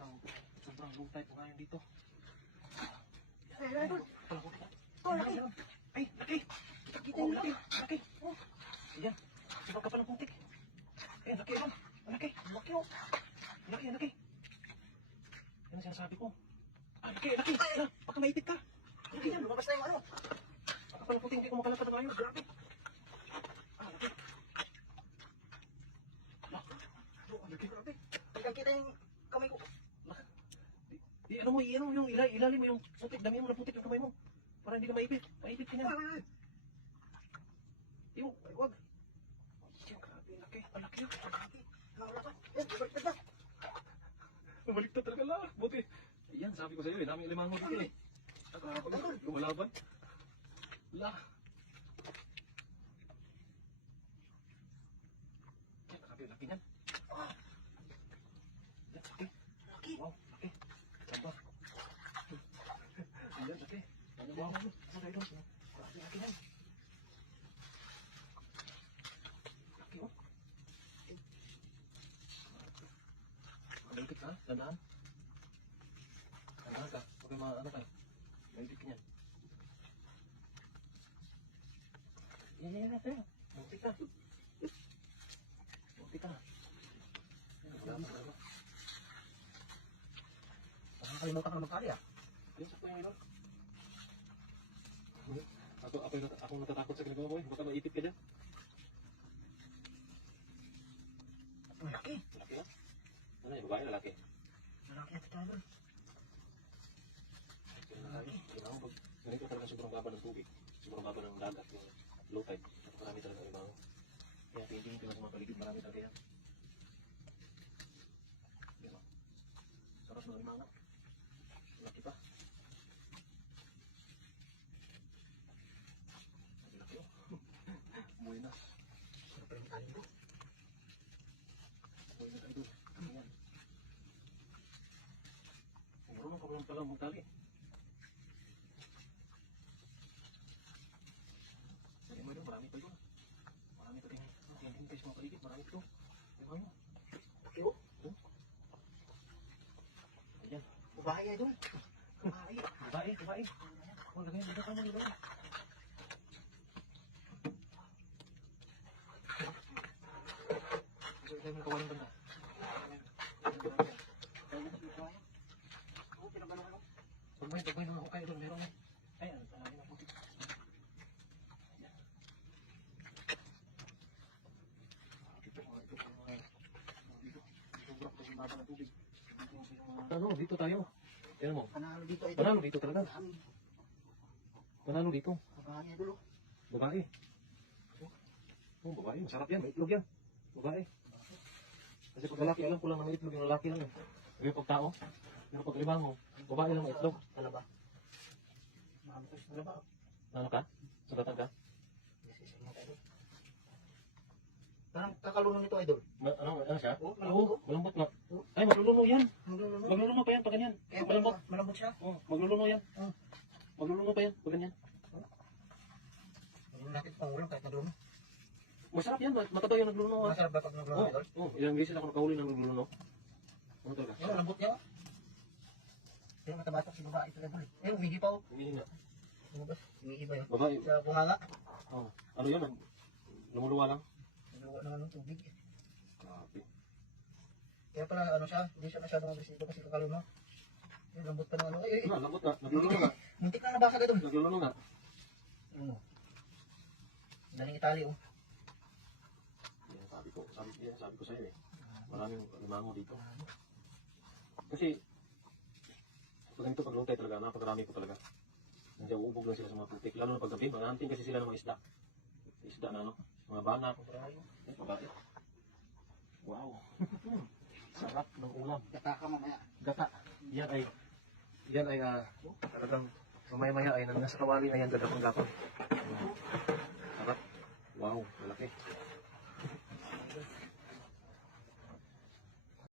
Sobrang low tide po ngayon dito. Ay, idol. Oh, laki. Ay, laki. Kita yung laki. Laki. Oh. Ayan. Sobrang kapal ng putik. Ayan, laki idol. Laki. Laki oh. Laki, laki. Yan ang sinasabi ko. Ah, laki. Ah, baka maipit ka. Laki yan, lumabas na yung ano. Kapal ng putik, hindi ko makalapad na ngayon. Grabe. Ah, laki. Laki. Grabe. Hanggang kita yung kamay ko. Ano mo, yung ilalim mo yung putik, dami mo na putik yung kamay mo. Para hindi ka maipit. Maipit ka niya. Yung, ay, wag. Ay, grabe, laki. Ang laki yun. Nakalapan. Yan, baliktad na. Bumaliktad talaga lang. Buti. Ayan, sabi ko sa'yo eh. Dami limango dito eh. Lumalaban. La. Yan, grabe, laki niyan. Yan, laki. Laki. Wow, laki. Samba. Ayan, laki. Wow, ano tayo doon? Grabe, laki niyan. Laki oh. Malipit ka, danaan. Danaan ka, huwag kayo ano kayo. Malipit ka niyan. Yan. Buti ka. Buti ka. Nakakalimutan ka na magkali ah. Yan, sakto yung idol. Ako natatakot sa ginagawa mo eh. Baka maipit ka dyan. Ang laki. Laki ah. Ano yung babae lalaki? Malaki at ito idol. Kailangan pag ganito talaga sobrang baba ng tubig. Sobrang baba ng dagat. Yung low tide. Marami talaga limango. Kaya tingin ko sa mga paligid. Marami talaga yan. Yan o. Sarap ng limango. Laki pa. Laki o. Buenas. Sarap pa yung tali ko. Buenas idol. Ayan. Marunong ka lang pala magtali. Sabi mo doon, marami pa yun. Marami pa din. Tingin kayo sa mga paligid, marami pa doon. Diba mo? Laki oh. Ayan. Babae idol. Babae. Babae. Oh, lagay, dito ka mo, lagay. Lagay mo kawalan banda. Oo, pinagano ko. Pagmay naman ako kayo doon, meron eh. Ayan, talaga na puti. Ano, dito tayo. Tignan mo. Panalo dito idol. Panalo dito talaga. Panalo dito. Babae idol oh. Babae. Oh, babae. Masarap yan. May itlog yan. Babae. Kasi pag lalaki, alam ko lang na may itlog yung lalaki lang eh. Pero pag tao, pero pag limango, babae lang may itlog. Talaba. Makabot sa talaba. Ano ka? Sugatan ka? Parang kakalunong ito idol. Ano siya? Oo, Oo, malambot nga. Ay, magluluno yan. Magluluno. Magluluno pa yan pag ganyan. Kaya Malambot. malambot siya. Oo, magluluno yan. Oo. Magluluno pa yan pag ganyan. Hindi natin pang ulam kahit nagluluno. Masarap yan. Mataba yung nagluluno. Masarap ba pag nagluluno idol? Oo, ilang beses ako nakahuli ng nagluluno. Ano talaga? Yung lambot niya oh. Pero matabatok si babae ito idol. Eh, umigi pa oh. Hindi nga. Lumabas. Umiiba yun. Babae. Sa bunganga. Oo. Ano yun? Lumuluwa lang. Naluwa naman ng tubig. Grabe. Kaya pala ano siya, hindi siya masyadong agresibo kasi kakalunong. Yung lambot pa ng ano. Ay, Ano, lambot nga. Nagluluno nga. muntik na nabasag idol. Nagluluno nga. Daling Itali oh. Yan, sabi ko sa'yo eh. Maraming limango dito. Kasi, pag ganito pag lutay talaga, napakarami ko talaga. Nandiyan, uubog lang sila sa mga putik. Lalo na pag gabi, manganting kasi sila ng mga isda. Isda na ano, mga banak. Ay, babae. Wow. Sarap ng ulam. Gata ka mamaya. Gata. Yan ay talagang mamaya-maya ay nasa kawali na yan gagapang-gapang. Sarap. Wow, malaki.